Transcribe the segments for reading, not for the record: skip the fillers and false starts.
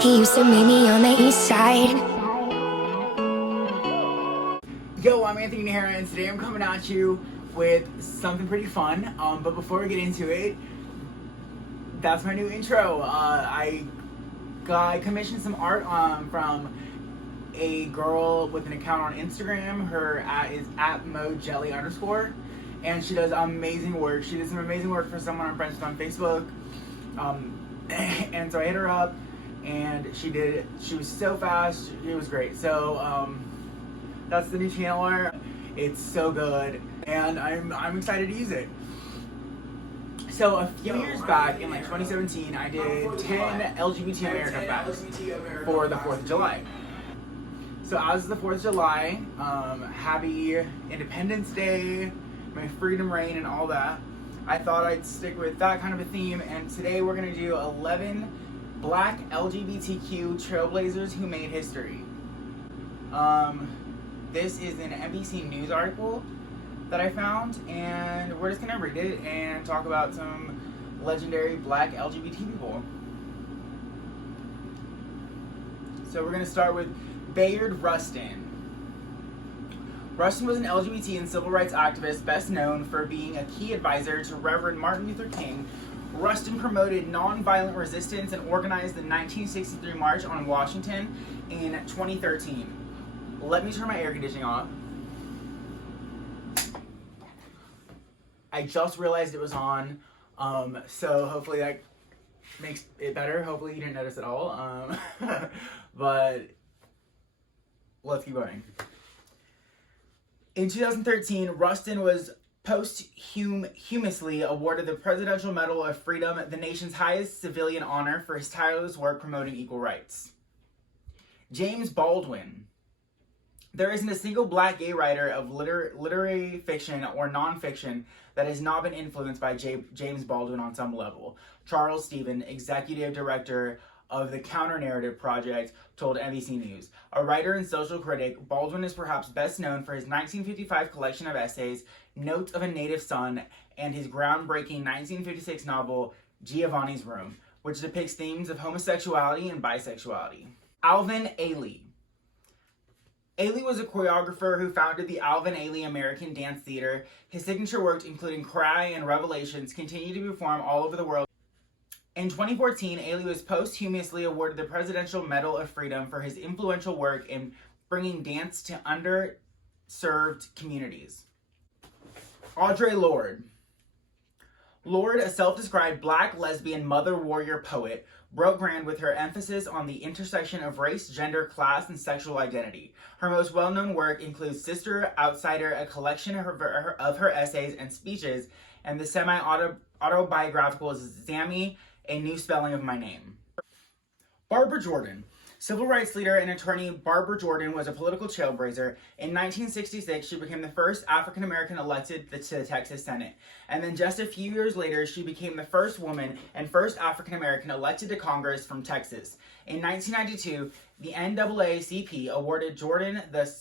He used to meet me on the east side. Yo, I'm Anthony here, and today I'm coming at you with something pretty fun. But before we get into it, that's my new intro. I commissioned some art from a girl with an account on Instagram. Her is @mojelly_, and she does amazing work. She did some amazing work for someone I'm friends with on Facebook. And so I hit her up, and she was so fast. It was great. So that's the new channel art. It's so good, and I'm excited to use it. So a few years back, in like 2017, I did 10 LGBT America facts for the 4th of July. So as the 4th of July, happy Independence Day, may freedom reign, and all that, I thought I'd stick with that kind of a theme, and today we're going to do 11 Black LGBTQ Trailblazers who made history. This is an NBC News article that I found, and we're just going to read it and talk about some legendary Black LGBT people. So we're going to start with Bayard Rustin. Rustin was an LGBT and civil rights activist best known for being a key advisor to Reverend Martin Luther King. Rustin promoted nonviolent resistance and organized the 1963 March on Washington in 2013. Let me turn my air conditioning off. I just realized it was on, so hopefully that makes it better. Hopefully you didn't notice at all, but let's keep going. In 2013, Rustin was posthumously awarded the Presidential Medal of Freedom, the nation's highest civilian honor, for his tireless work promoting equal rights. James Baldwin. There isn't a single Black gay writer of literary fiction or nonfiction that has not been influenced by James Baldwin on some level. Charles Stephen, executive director of the Counter-Narrative Project, told NBC News. A writer and social critic, Baldwin is perhaps best known for his 1955 collection of essays, Notes of a Native Son, and his groundbreaking 1956 novel, Giovanni's Room, which depicts themes of homosexuality and bisexuality. Alvin Ailey. Ailey was a choreographer who founded the Alvin Ailey American Dance Theater. His signature works, including Cry and Revelations, continue to be performed all over the world. In 2014, Ailey was posthumously awarded the Presidential Medal of Freedom for his influential work in bringing dance to underserved communities. Audrey Lorde. Lorde, a self-described Black lesbian mother warrior poet, broke ground with her emphasis on the intersection of race, gender, class, and sexual identity. Her most well-known work includes Sister Outsider, a collection of her essays and speeches, and the semi-autobiographical Zammy, A New Spelling of My Name. Barbara Jordan. Civil rights leader and attorney Barbara Jordan was a political trailblazer. In 1966, she became the first African-American elected to the Texas Senate. And then just a few years later, she became the first woman and first African-American elected to Congress from Texas. In 1992, the NAACP awarded Jordan the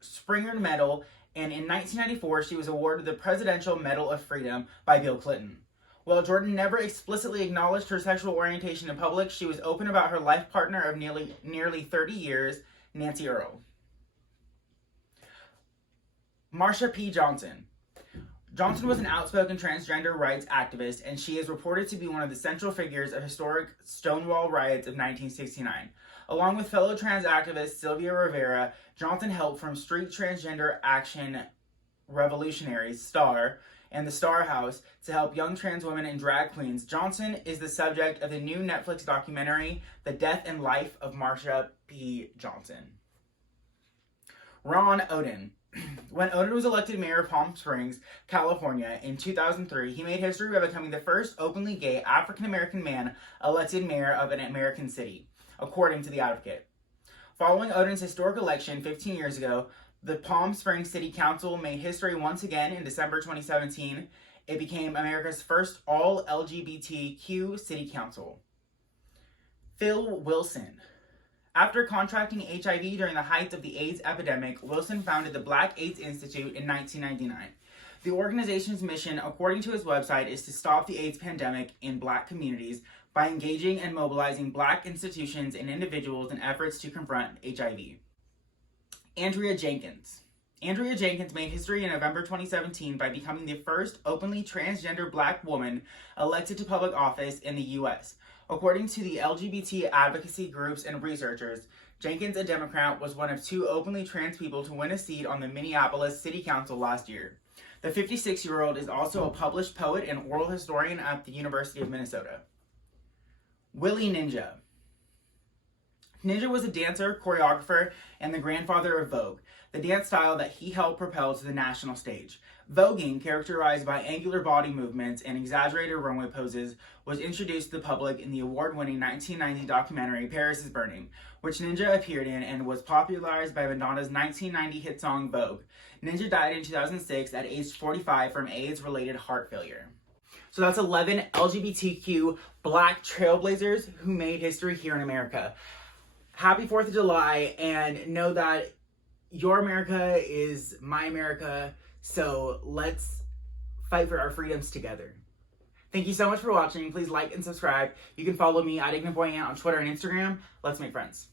Springer Medal, and in 1994, she was awarded the Presidential Medal of Freedom by Bill Clinton. While Jordan never explicitly acknowledged her sexual orientation in public, she was open about her life partner of nearly 30 years, Nancy Earl. Marsha P. Johnson. Johnson was an outspoken transgender rights activist, and she is reported to be one of the central figures of historic Stonewall riots of 1969. Along with fellow trans activist Sylvia Rivera, Johnson helped form Street Transgender Action Revolutionaries, STAR, and the Star House to help young trans women and drag queens. Johnson is the subject of the new Netflix documentary, The Death and Life of Marsha P. Johnson. Ron Oden. When Oden was elected mayor of Palm Springs, California in 2003, he made history by becoming the first openly gay African-American man elected mayor of an American city, according to The Advocate. Following Oden's historic election 15 years ago, the Palm Springs City Council made history once again in December 2017. It became America's first all-LGBTQ city council. Phil Wilson. After contracting HIV during the height of the AIDS epidemic, Wilson founded the Black AIDS Institute in 1999. The organization's mission, according to his website, is to stop the AIDS pandemic in Black communities by engaging and mobilizing Black institutions and individuals in efforts to confront HIV. Andrea Jenkins. Andrea Jenkins made history in November 2017 by becoming the first openly transgender Black woman elected to public office in the U.S. According to the LGBT advocacy groups and researchers, Jenkins, a Democrat, was one of 2 openly trans people to win a seat on the Minneapolis City Council last year. The 56-year-old is also a published poet and oral historian at the University of Minnesota. Willie Ninja. Ninja was a dancer, choreographer, and the grandfather of Vogue, the dance style that he helped propel to the national stage. Voguing, characterized by angular body movements and exaggerated runway poses, was introduced to the public in the award-winning 1990 documentary Paris is Burning, which Ninja appeared in and was popularized by Madonna's 1990 hit song Vogue. Ninja died in 2006 at age 45 from AIDS-related heart failure. So that's 11 LGBTQ Black trailblazers who made history here in America. Happy 4th of July, and know that your America is my America, so let's fight for our freedoms together. Thank you so much for watching. Please like and subscribe. You can follow me at Ignorant on Twitter and Instagram. Let's make friends.